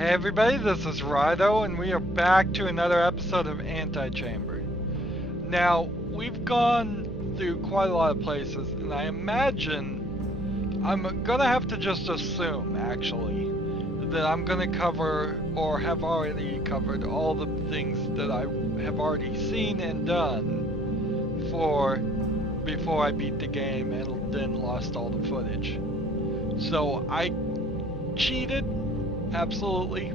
Hey everybody, this is Rydo, and we are back to another episode of Antichamber. Now, we've gone through quite a lot of places, and I imagine I'm gonna have to just assume, actually, that I'm gonna cover, or have already covered, all the things that I have already seen and done before I beat the game and then lost all the footage. So I cheated, absolutely.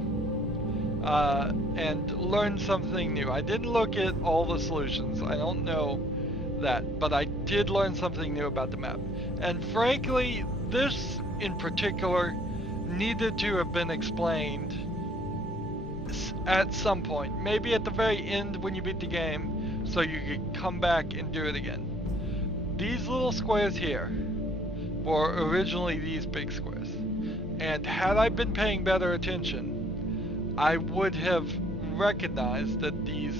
And learned something new. I didn't look at all the solutions, I don't know that, but I did learn something new about the map. And frankly, this in particular needed to have been explained at some point. Maybe at the very end when you beat the game, so you could come back and do it again. These little squares here were originally these big squares. And had I been paying better attention, I would have recognized that the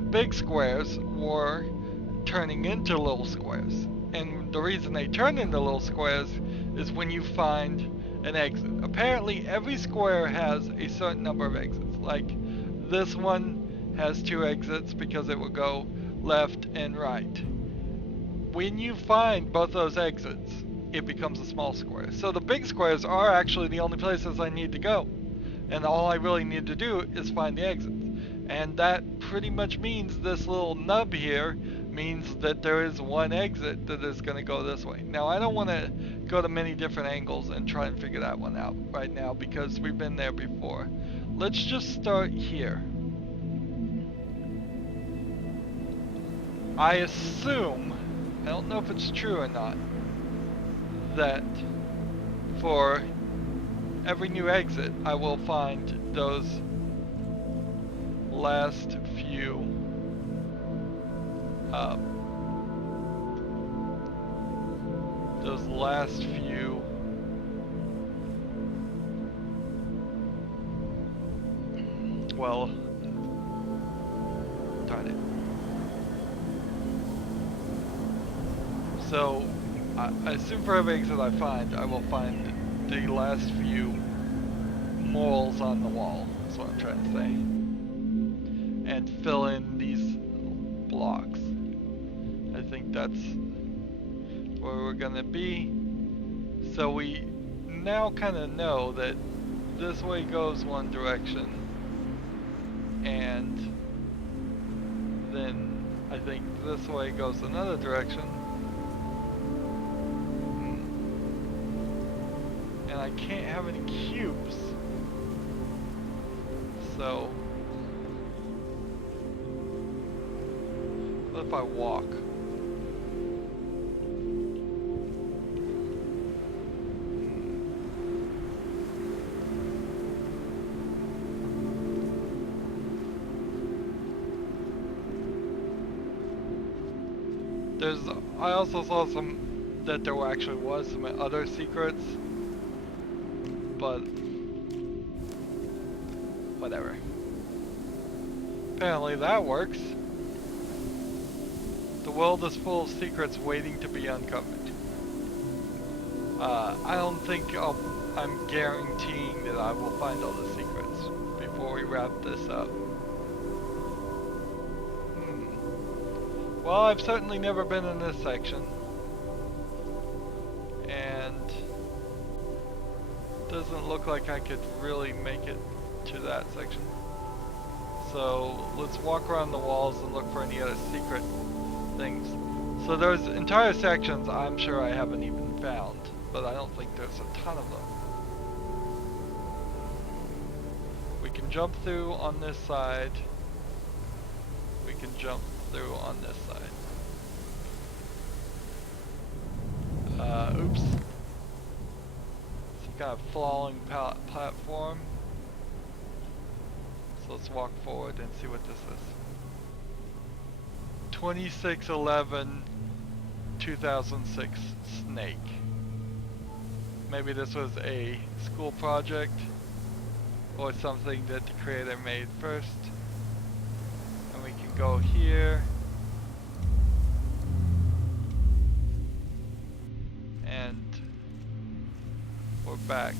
big squares were turning into little squares. And the reason they turn into little squares is when you find an exit. Apparently every square has a certain number of exits. Like this one has 2 exits because it will go left and right. When you find both those exits, it becomes a small square. So the big squares are actually the only places I need to go. And all I really need to do is find the exits. And that pretty much means this little nub here means that there is one exit that is going to go this way. Now I don't want to go to many different angles and try and figure that one out right now because we've been there before. Let's just start here. I assume, I don't know if it's true or not, that for every new exit, I will find those last few well, darn it. So, I assume for every exit I find, I will find the last few moles on the wall, that's what I'm trying to say. And fill in these blocks. I think that's where we're gonna be. So we now kind of know that this way goes one direction, and then I think this way goes another direction. And I can't have any cubes. So what if I walk? I also saw that there actually was some other secrets, but whatever. Apparently that works. The world is full of secrets waiting to be uncovered. I don't think I'm guaranteeing that I will find all the secrets before we wrap this up. Well, I've certainly never been in this section. And doesn't look like I could really make it to that section. So let's walk around the walls and look for any other secret things. So there's entire sections I'm sure I haven't even found, but I don't think there's a ton of them. We can jump through on this side. We can jump through on this side. Oops. Some kind of falling platform. So let's walk forward and see what this is. 26/11/2006 snake. Maybe this was a school project or something that the creator made first. And we can go here. And we're back.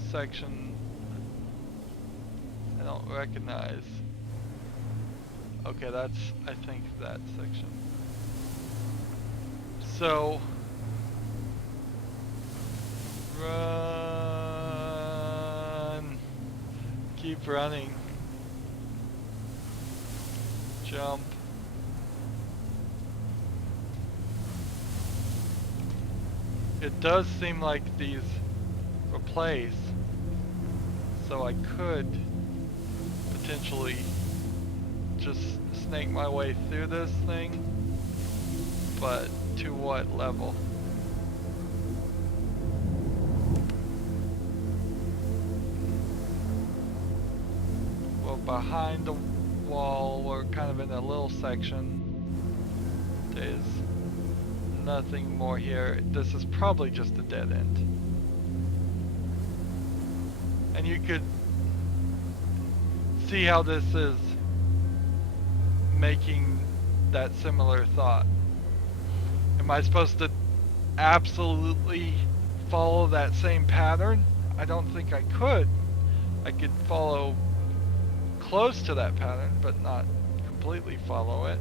this section I don't recognize. Okay, that's, I think, that section. So, run, keep running, jump. It does seem like these replace, so I could potentially just snake my way through this thing, but to what level? Well, behind the wall, we're kind of in a little section. There's nothing more here. This is probably just a dead end. And you could see how this is making that similar thought. Am I supposed to absolutely follow that same pattern? I don't think I could. I could follow close to that pattern, but not completely follow it.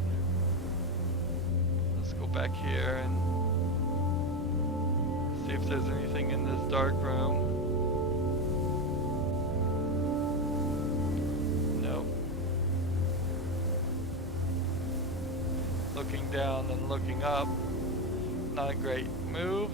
Let's go back here and see if there's anything in this dark room. Nope. Looking down and looking up, not a great move.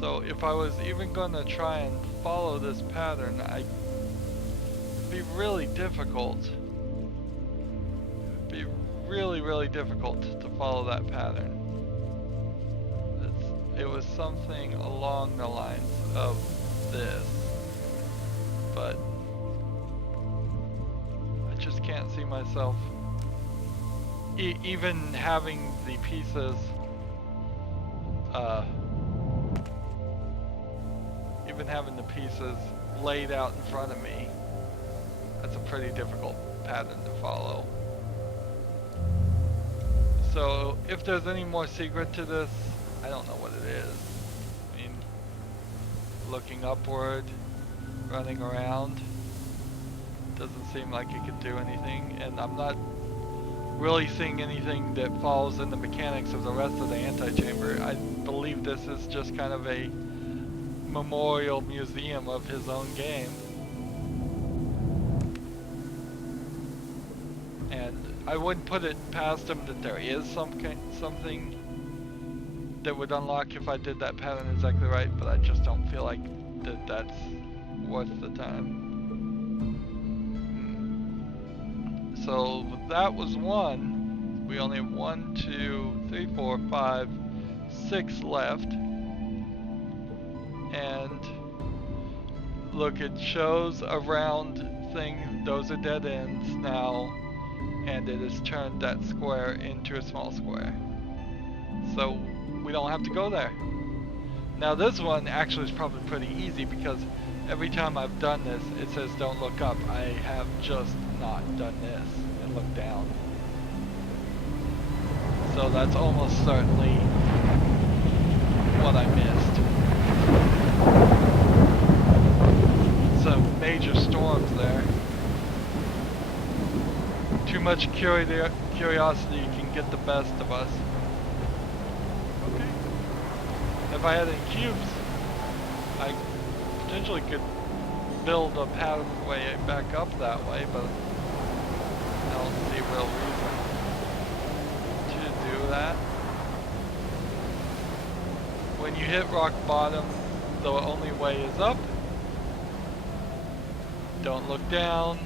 So if I was even going to try and follow this pattern, it'd be really difficult. It'd be really, really difficult to follow that pattern. It was something along the lines of this, but I just can't see myself even having the pieces laid out in front of me. That's a pretty difficult pattern to follow. So if there's any more secret to this, I don't know what it is. I mean, looking upward, running around, doesn't seem like it could do anything, and I'm not really seeing anything that falls in the mechanics of the rest of the Antichamber. I believe this is just kind of a memorial museum of his own game. And I wouldn't put it past him that there is something that would unlock if I did that pattern exactly right, but I just don't feel like that's worth the time. So that was one. We only have 1, 2, 3, 4, 5, 6 left. And look, it shows a round thing. Those are dead ends now, and it has turned that square into a small square. So we don't have to go there. Now this one actually is probably pretty easy because every time I've done this, it says don't look up. I have just not done this and looked down. So that's almost certainly what I missed. Some major storms there. Too much curiosity can get the best of us. Okay. If I had any cubes, I potentially could build a pathway back up that way, but I don't see a real reason to do that. When you hit rock bottom, the only way is up. Don't look down.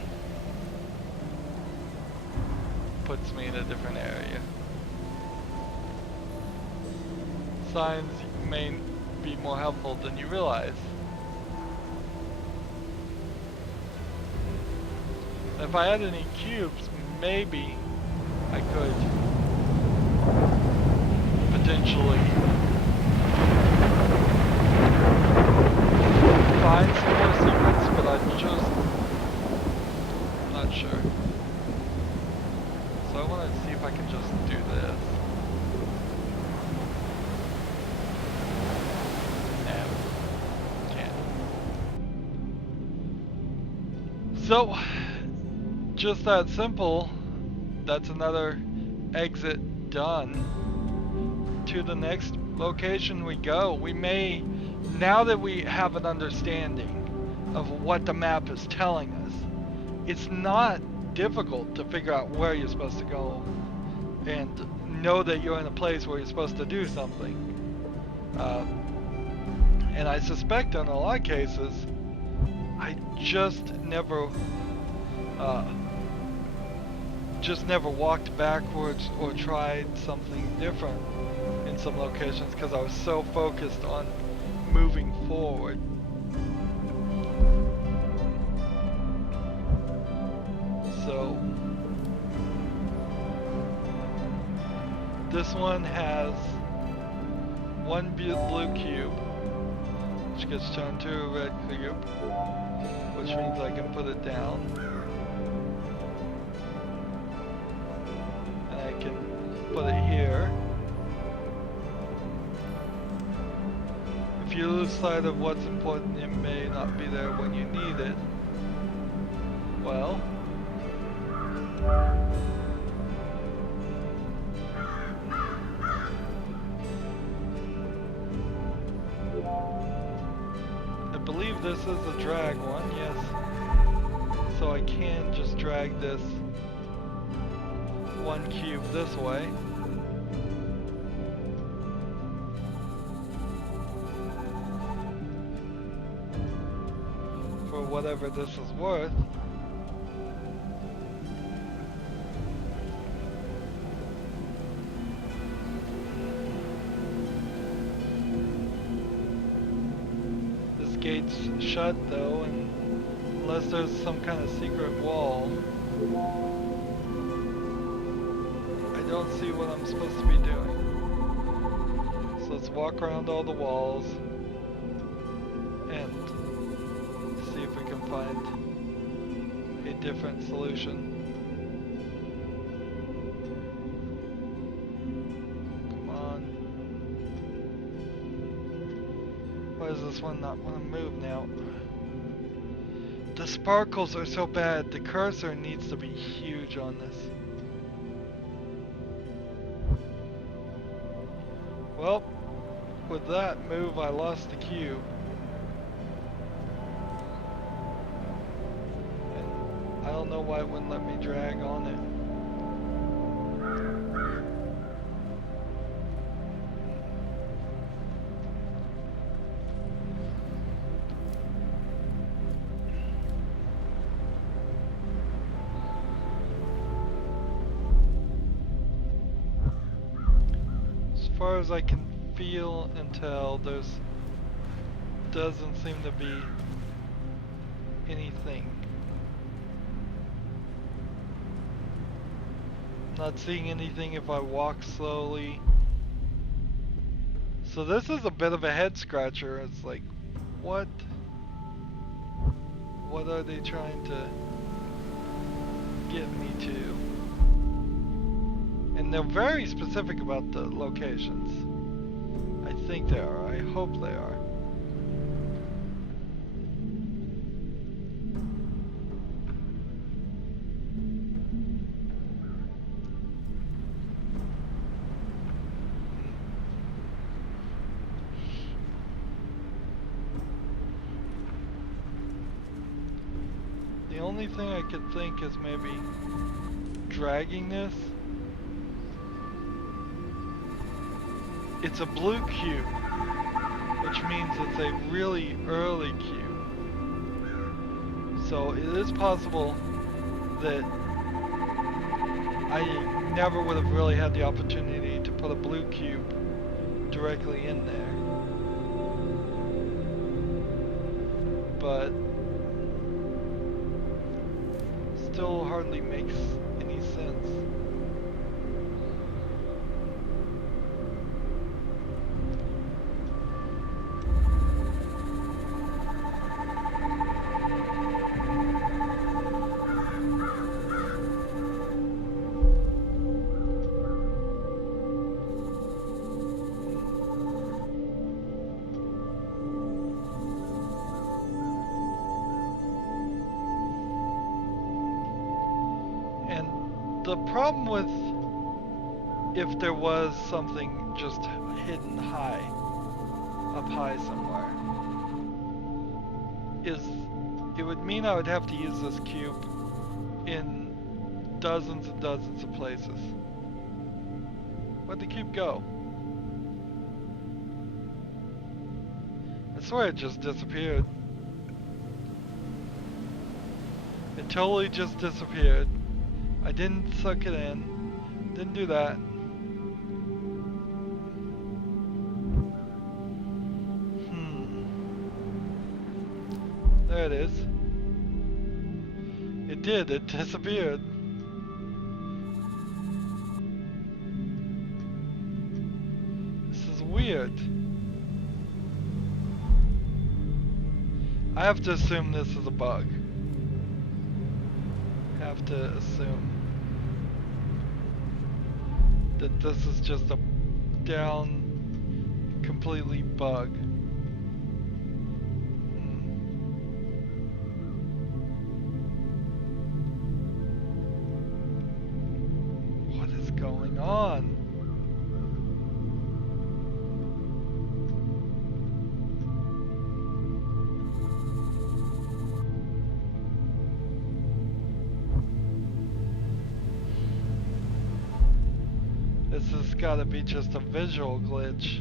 Puts me in a different area. Signs may be more helpful than you realize. If I had any cubes, maybe I could potentially find some more secrets, but I'm just not sure. So So I want to see if I can just do this. No, can't. So, just that simple. That's another exit done. To the next location we go. We may, now that we have an understanding of what the map is telling us, it's not difficult to figure out where you're supposed to go and know that you're in a place where you're supposed to do something. And I suspect in a lot of cases, I just never walked backwards or tried something different in some locations because I was so focused on moving forward. So this one has one blue cube, which gets turned to a red cube, which means I can put it down. And I can put it here. If you lose sight of what's important, it may not be there when you need it. Well, I believe this is a drag one, yes. So I can just drag this one cube this way. For whatever this is worth. Gate's shut though, and unless there's some kind of secret wall, I don't see what I'm supposed to be doing. So let's walk around all the walls and see if we can find a different solution. Why does this one not want to move now? The sparkles are so bad. The cursor needs to be huge on this. Well, with that move I lost the cube. And I don't know why it wouldn't let me drag on it. As far as I can feel and tell, there's doesn't seem to be anything. Not seeing anything if I walk slowly. So this is a bit of a head scratcher. It's like, what are they trying to get me to? And they're very specific about the locations. I think they are. I hope they are. The only thing I could think is maybe dragging this. It's a blue cube, which means it's a really early cube. So it is possible that I never would have really had the opportunity to put a blue cube directly in there. But still hardly makes any sense. And the problem with if there was something just hidden high, up high somewhere, is it would mean I would have to use this cube in dozens and dozens of places. Where'd the cube go? I swear it just disappeared. It totally just disappeared. I didn't suck it in. Didn't do that. There it is. It did, it disappeared. This is weird. I have to assume this is a bug. Have to assume that this is just a down completely bug. What is going on? This has got to be just a visual glitch.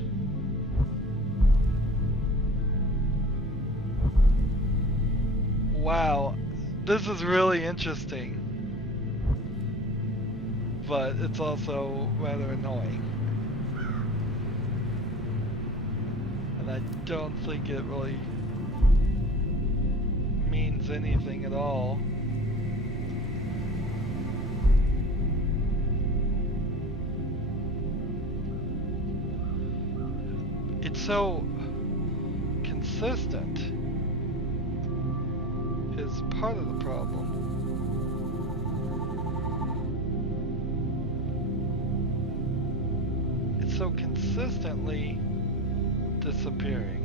Wow, this is really interesting, but it's also rather annoying. And I don't think it really means anything at all. It's so consistent is part of the problem. It's so consistently disappearing.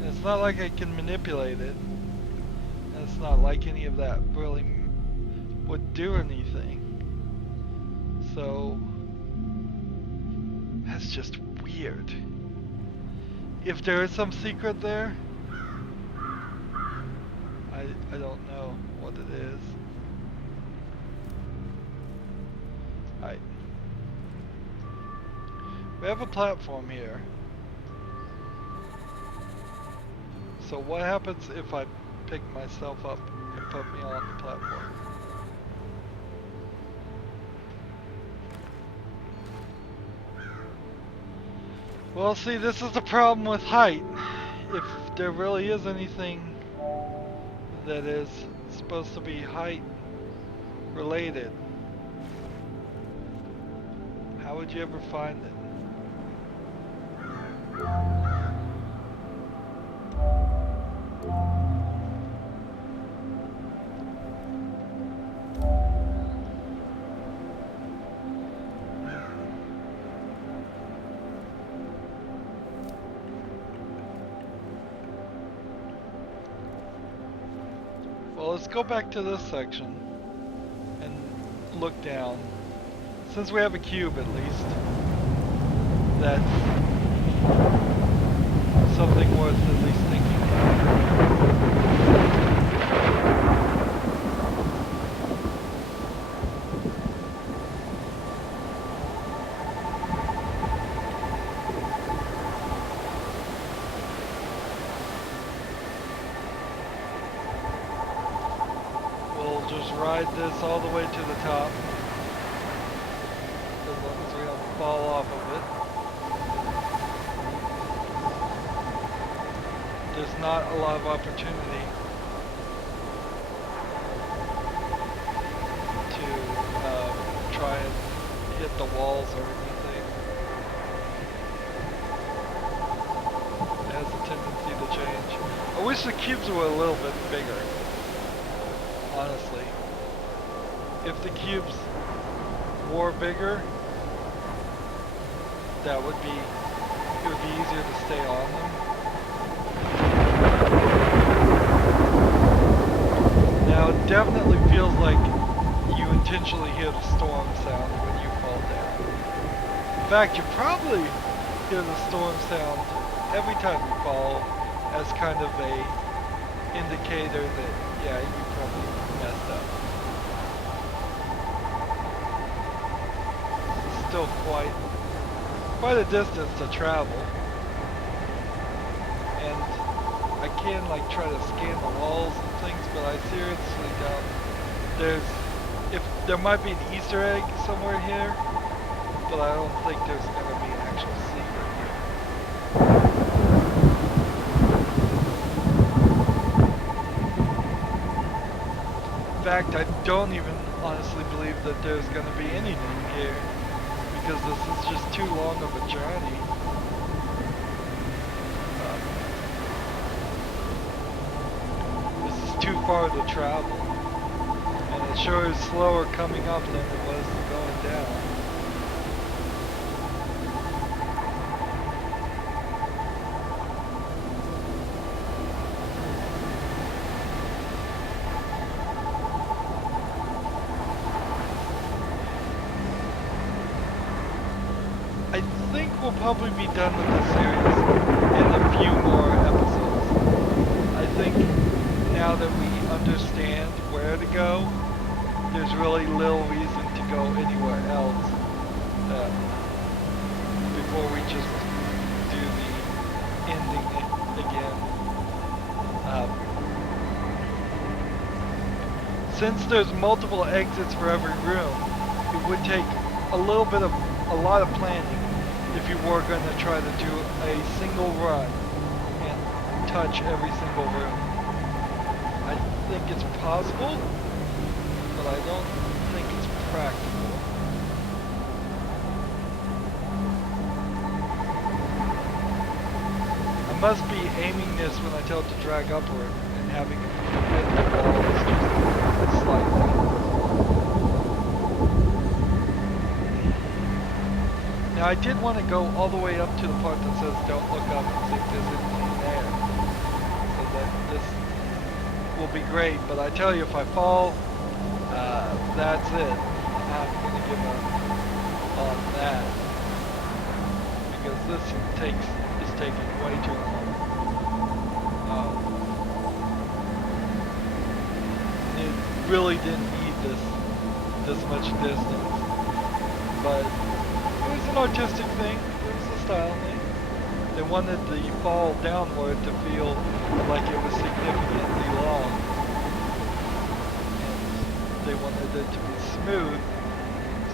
And it's not like I can manipulate it. And it's not like any of that really would do anything. So that's just weird. If there is some secret there, I don't know what it is. Alright. We have a platform here. So what happens if I pick myself up and put me on the platform? Well, see, this is the problem with height. If there really is anything that is supposed to be height related, how would you ever find it? Well, let's go back to this section and look down. Since we have a cube at least, that's something worth at least thinking about. Just ride this all the way to the top, as long as we don't fall off of it. There's not a lot of opportunity to try and hit the walls or anything. It has a tendency to change. I wish the cubes were a little bit bigger. Honestly, if the cubes were bigger, it would be easier to stay on them. definitely feels like you intentionally hear the storm sound when you fall down. In fact, you probably hear the storm sound every time you fall as kind of a indicator that, yeah, you probably messed up. This is still quite a distance to travel. And I can like try to scan the walls and things, but I seriously doubt there might be an Easter egg somewhere here, but I don't think there's gonna be an actual secret here. In fact, I don't even honestly believe that there's gonna be anything here, because this is just too long of a journey. Too far to travel, and it sure is slower coming up than it was going down. I think we'll probably be done with this series in a few more episodes. I think now that we understand where to go, there's really little reason to go anywhere else before we just do the ending again. Since there's multiple exits for every room, it would take a lot of planning if you were going to try to do a single run and touch every single room. I think it's possible, but I don't think it's practical. I must be aiming this when I tell it to drag upward and having it hit the walls just slightly. Now I did want to go all the way up to the part that says don't look up and see if there's anything there. So that this will be great, but I tell you, if I fall, that's it. I'm going to give up on that, because this is taking way too long. It really didn't need this much distance, but it was an artistic thing. It was a style thing. They wanted the fall downward to feel like it was significantly long. And they wanted it to be smooth,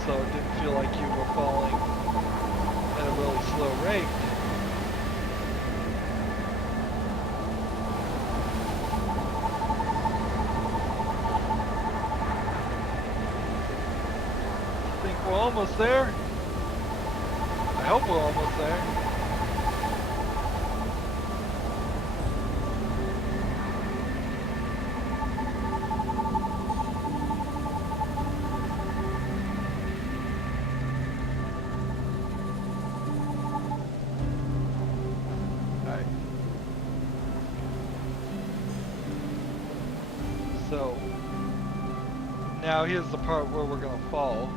so it didn't feel like you were falling at a really slow rate. I think we're almost there. I hope we're almost there. Alright. So, now here's the part where we're going to fall.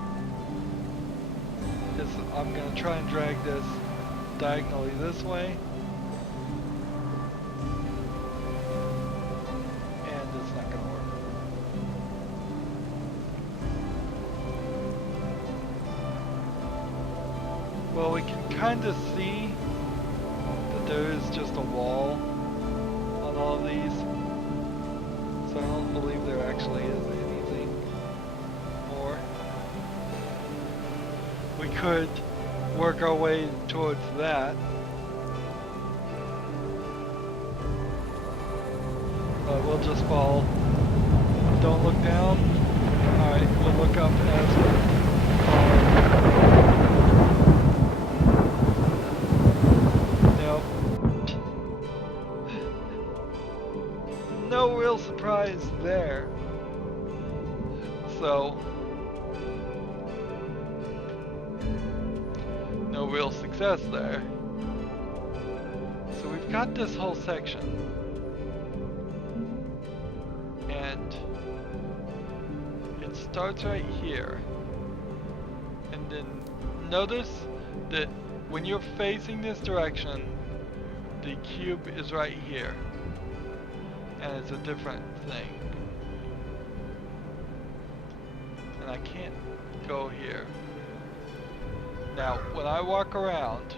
I'm going to try and drag this diagonally this way, and it's not going to work. Well, we can kind of see that there is just a wall on all of these, so I don't believe there actually is anything more. We could work our way towards that. But we'll just fall. Don't look down. Alright, we'll look up as we fall. Nope. No real surprise there. So, no real success there. So we've got this whole section, and it starts right here. And then notice that when you're facing this direction, the cube is right here. And it's a different thing. And I can't go here. Now, when I walk around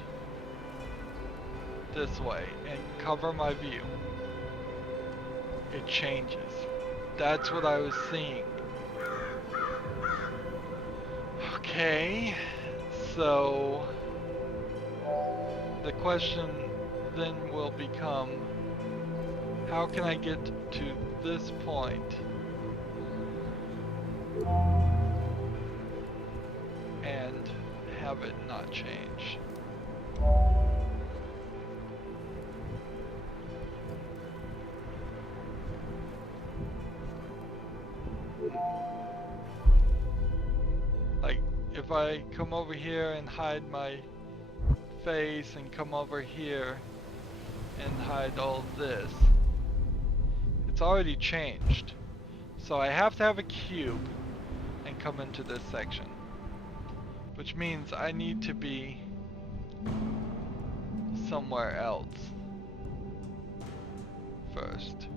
this way and cover my view, it changes. That's what I was seeing. Okay, so the question then will become, how can I get to this point and have it not change? Like, if I come over here and hide my face and come over here and hide all this, it's already changed. So I have to have a cube and come into this section, which means I need to be somewhere else first.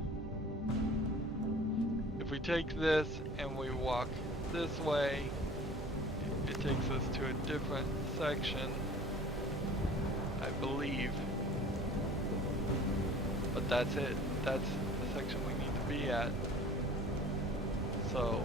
If we take this and we walk this way, it takes us to a different section, I believe. But that's it. That's the section we need to be at. So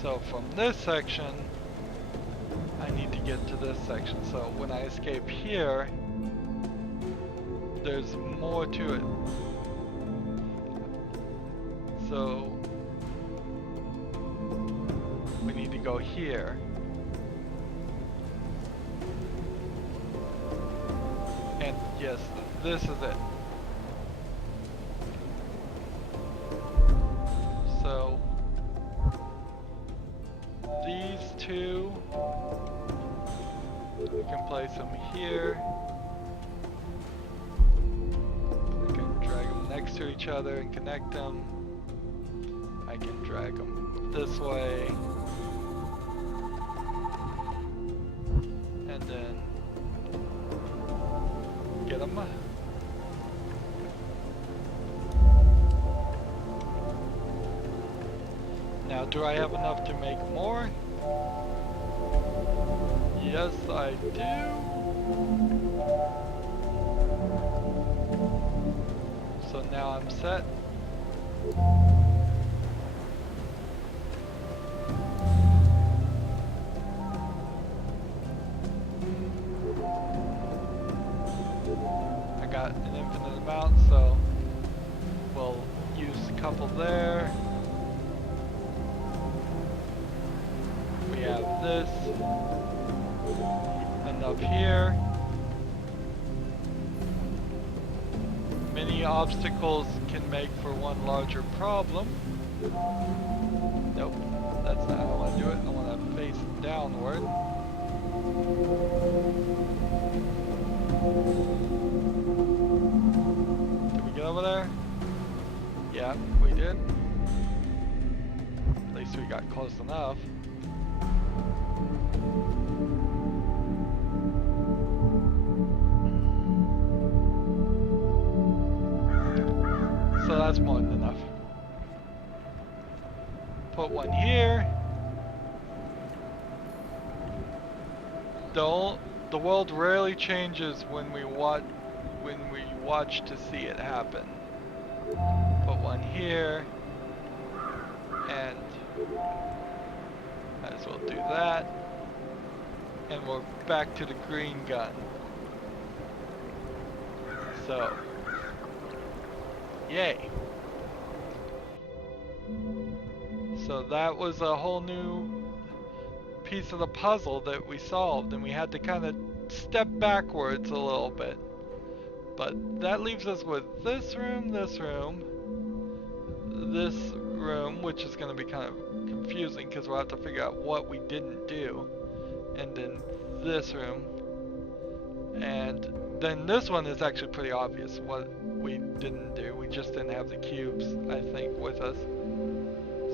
so from this section, I need to get to this section. So when I escape here, there's more to it. So we need to go here. And yes, this is it. So these two, we can place them here. I can drag them next to each other and connect them. I can drag them this way. And then get them. Now, do I have enough to make more? Yes, I do. So now I'm set. I got an infinite amount, so we'll use a couple there. We have this, and up here, many obstacles can make for one larger problem. Nope, that's not how I want to do it. I want to face downward. Did we get over there? Yeah, we did. At least we got close enough. So that's more than enough. Put one here. The world rarely changes when we watch to see it happen. Put one here, and might as well do that. And we're back to the green gun. So, yay. So that was a whole new piece of the puzzle that we solved, and we had to kind of step backwards a little bit. But that leaves us with this room, this room, this room, which is going to be kind of confusing because we'll have to figure out what we didn't do. And then this room. And then this one is actually pretty obvious what we didn't do. We just didn't have the cubes, I think, with us.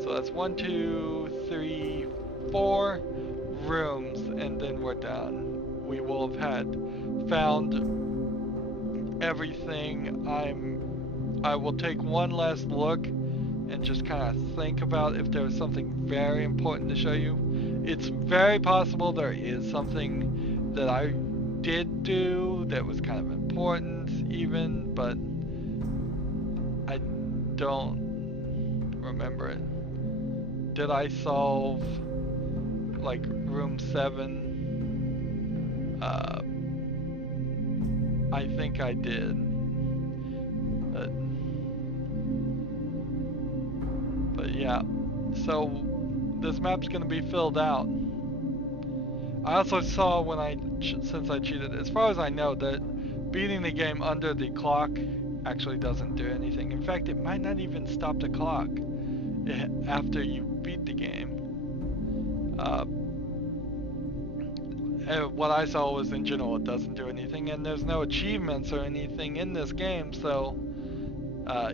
So that's 1, 2, 3, 4 rooms, and then we're done. We will have found everything. I will take one last look and just kind of think about if there was something very important to show you. It's very possible there is something that I did do that was kind of important even, but I don't remember it. Did I solve like room 7? I think I did. But yeah, so this map's gonna be filled out. I also saw since I cheated, as far as I know, that beating the game under the clock actually doesn't do anything. In fact, it might not even stop the clock after you beat the game. What I saw was in general it doesn't do anything, and there's no achievements or anything in this game, so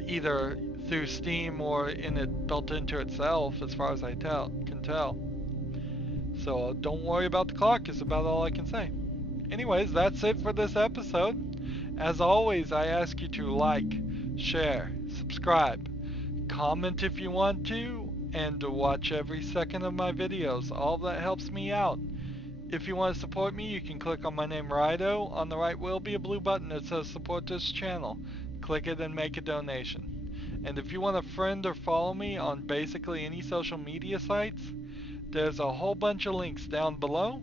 either through Steam or in it built into itself, as far as I can tell. So don't worry about the clock is about all I can say. Anyways, that's it for this episode. As always, I ask you to like, share, subscribe, comment if you want to, and to watch every second of my videos. All that helps me out. If you want to support me, you can click on my name, Rydo. On the right will be a blue button that says support this channel. Click it and make a donation. And if you want to friend or follow me on basically any social media sites, there's a whole bunch of links down below.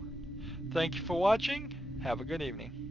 Thank you for watching. Have a good evening.